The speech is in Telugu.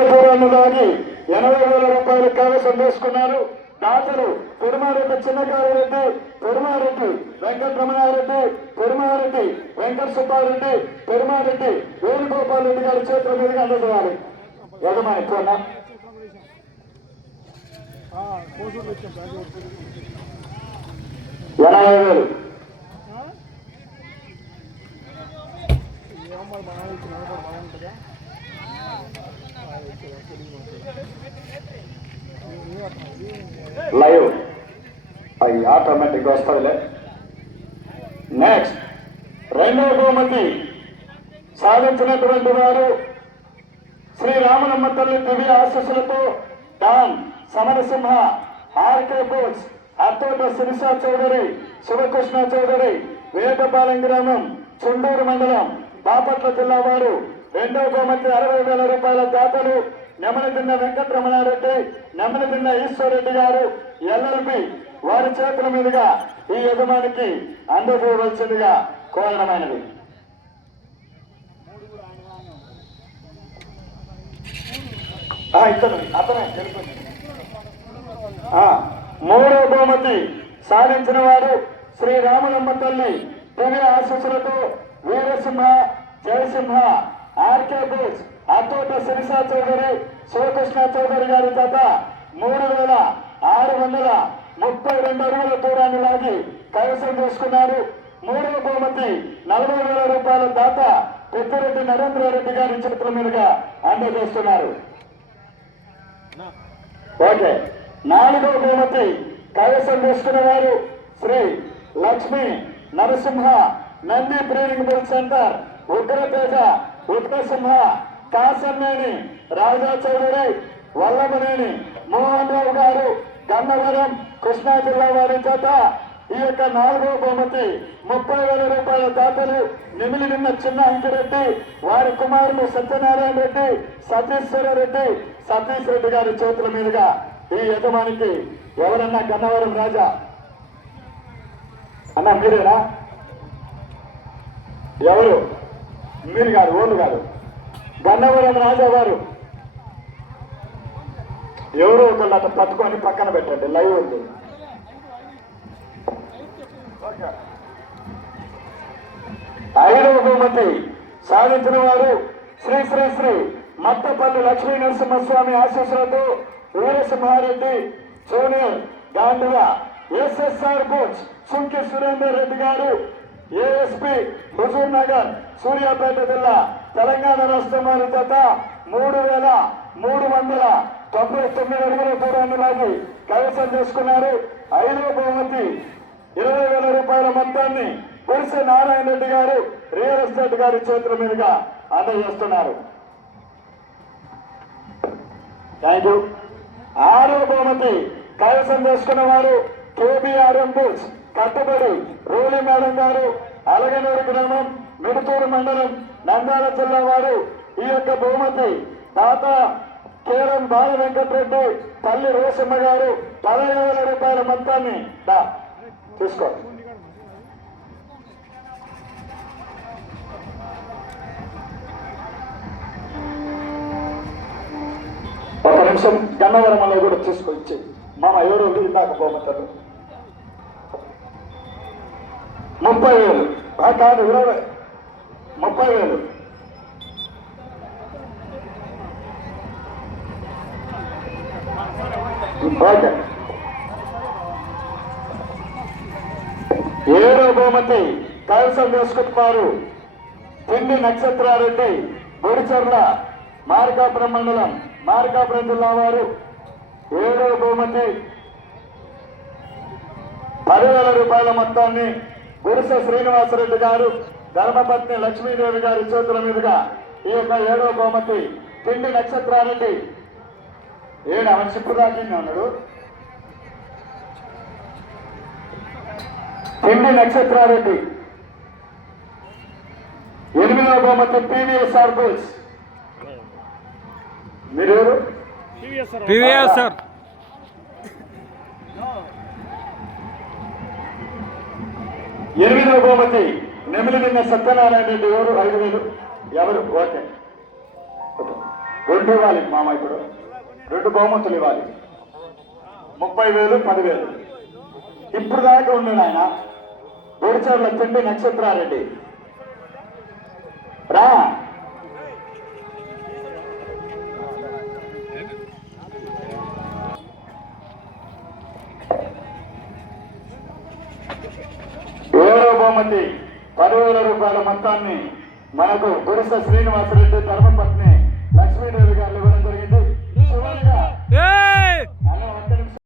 దాగి 80,000 రూపాయలు కైవసం చేసుకున్నారు. దాతలు పెరుమారెడ్డి చిన్నకారెడ్డి, పెరుమారెడ్డి వెంకటరమణారెడ్డి, పెరుమారెడ్డి వెంకట సుబ్బారెడ్డి, పెరుమారెడ్డి వేణుగోపాల్ రెడ్డి గారి చేతుల మీదుగా అందజేయాలి. యజమాని ఎక్కువన్నా 80,000. లైవ్ అవి ఆటోమేటిక్ వస్తాయిలే. నెక్స్ట్ రెండవ బహుమతి సాధించినటువంటి వారు శ్రీ రామనమ్మ తల్లి దివ్య ఆశీస్సులతో డాన్ సమరసింహ ఆర్కే బోస్ అత్తోట శిరీషా చౌదరి, శివకృష్ణ చౌదరి, వేటపాలెం గ్రామం, చుండూరు మండలం, బాపట్ల జిల్లా వారు. రెండవ బహుమతి 60,000 రూపాయల దాతలు నెమలిదిన్న వెంకటరమణారెడ్డి, నెమలిదిన్న ఈశ్వరరెడ్డి గారు ఎల్ఎల్బి వారి చేతుల మీదుగా ఈ యజమానికి అందజేయవలసిందిగా కోరడమైనది. అతనే మూడవ బహుమతి సాధించిన వారు శ్రీ రామనమ్మ తల్లి దివ్య ఆశీస్సులతో వీరసింహ, జయసింహ, ఆర్కే బోస్, అత్తోట శిరీషా చౌదరి, శివకృష్ణ చౌదరి గారి చేత 3,632 అడుగుల దూరాన్ని లాగి కైవసం చేసుకున్నారు. మూడవ బహుమతి 40,000 రూపాయల దాత పెద్దిరెడ్డి నరేంద్రారెడ్డి గారి చేతుల మీదుగా అందజేస్తున్నారు. ఓకే, నాలుగవ బహుమతి కైవసం చేసుకున్న వారు Shri Lakshmi Narasimha Nandi training bull centre, Ugrateja, Ugrasimha, Kasarneni Raja Chowdary, Vallabhaneni Mohan Rao గారు, గన్నవరం, కృష్ణా జిల్లా వారి చేత ఈ యొక్క నాలుగవ బహుమతి 30,000 రూపాయల దాతలు నిమిలి నిన్న చిన్న అంకిరెడ్డి, వారి కుమారులు సత్యనారాయణ రెడ్డి, సతీశ్వర రెడ్డి, సతీష్ రెడ్డి గారి చేతుల మీదుగా ఈ యజమానికి. ఎవరన్నా గన్నవరం రాజా అన్నా మీరేనా? ఎవరు? మీరు కాదు, ఓళ్ళు కాదు, గన్నవరం రాజా గారు. ఎవరో ఒకళ్ళు అట్లా పట్టుకొని పక్కన పెట్టండి, లైవ్ ఉంది. ఐదవ బహుమతి సాధించిన వారు శ్రీ శ్రీ శ్రీ మత్తపల్లి లక్ష్మీ నరసింహస్వామి ఆశీస్సులతో వీరసింహారెడ్డి జూనియర్ గాంధీగా, ఎస్ఎస్ఆర్ కోచ్ సుంకి సురేందర్ రెడ్డి గారు, ఏఎస్పీ హుజూర్ నగర్, సూర్యాపేట జిల్లా, తెలంగాణ రాష్ట్రం వారి చేత 3,399 అడుగుల దూరాన్ని లాగి కైవసం చేసుకున్నారు. ఐదవ బహుమతి 20,000 రూపాయల మొత్తాన్ని గురిసె నారాయణ రెడ్డి గారు, రియల్ ఎస్టేట్ గారి చేతుల మీదుగా అందజేస్తున్నారు. Thank you. ఆరవ బహుమతి కైవసం చేసుకున్న వారు కేబీఆర్ఎం బుల్స్ కట్టుబడి రోలి మేడం గారు, అలగనూరు గ్రామం, మిడుతూరు మండలం, నంద్యాల జిల్లా వారు. ఈ యొక్క బహుమతి తాత కేరం బాల వెంకటరెడ్డి, తల్లి రోసమ్మ గారు 15,000 రూపాయల మొత్తాన్ని తీసుకో. ఒక నిమిషం గన్నవరంలో కూడా తీసుకొచ్చి మామ ఎవరు ఇందాక బహుమతులు 30,000 కాదు 20, 30,000. ఓకే. ఏడో బహుమతి కైవసం చేసుకుంటున్నారు తిండి నక్షత్రారెడ్డి, బొడిచర్ల, మార్కాపురం మండలం, మార్కాపురం జిల్లా వారు. ఏడో బహుమతి 10,000 రూపాయల మొత్తాన్ని గుడిసె శ్రీనివాసరెడ్డి గారు, ధర్మపత్ని లక్ష్మీదేవి గారి చేతుల మీదుగా ఈ యొక్క ఏడో బహుమతి తిండి నక్షత్రారెడ్డి. అవన్నీ ఇప్పుడు దాకా ఉన్నాడు. తిండి నక్షత్రారెడ్డి. ఎనిమిదవ బహుమతి పివిఎస్ఆర్ బుల్స్. మీరెవరు? పివిఎస్ఆర్. ఎనిమిదవ బహుమతి నెమిలి నిన్న సత్యనారాయణ రెడ్డి. ఎవరు? 5,000. ఎవరు? ఓకే. రెండు ఇవ్వాలి మామ, ఇప్పుడు 2 బహుమతులు ఇవ్వాలి. 30,000, 10,000. ఇప్పుడు దాకా ఉండు ఆయన. ఒడిచర్ల తిండి నక్షత్రారెడ్డి రా. ఏడో బహుమతి 10,000 రూపాయల మొత్తాన్ని మనకు గురుస శ్రీనివాసరెడ్డి ధర్మపత్ని లక్ష్మీదేవి గారు ఇవ్వడం జరిగింది. చివరిగా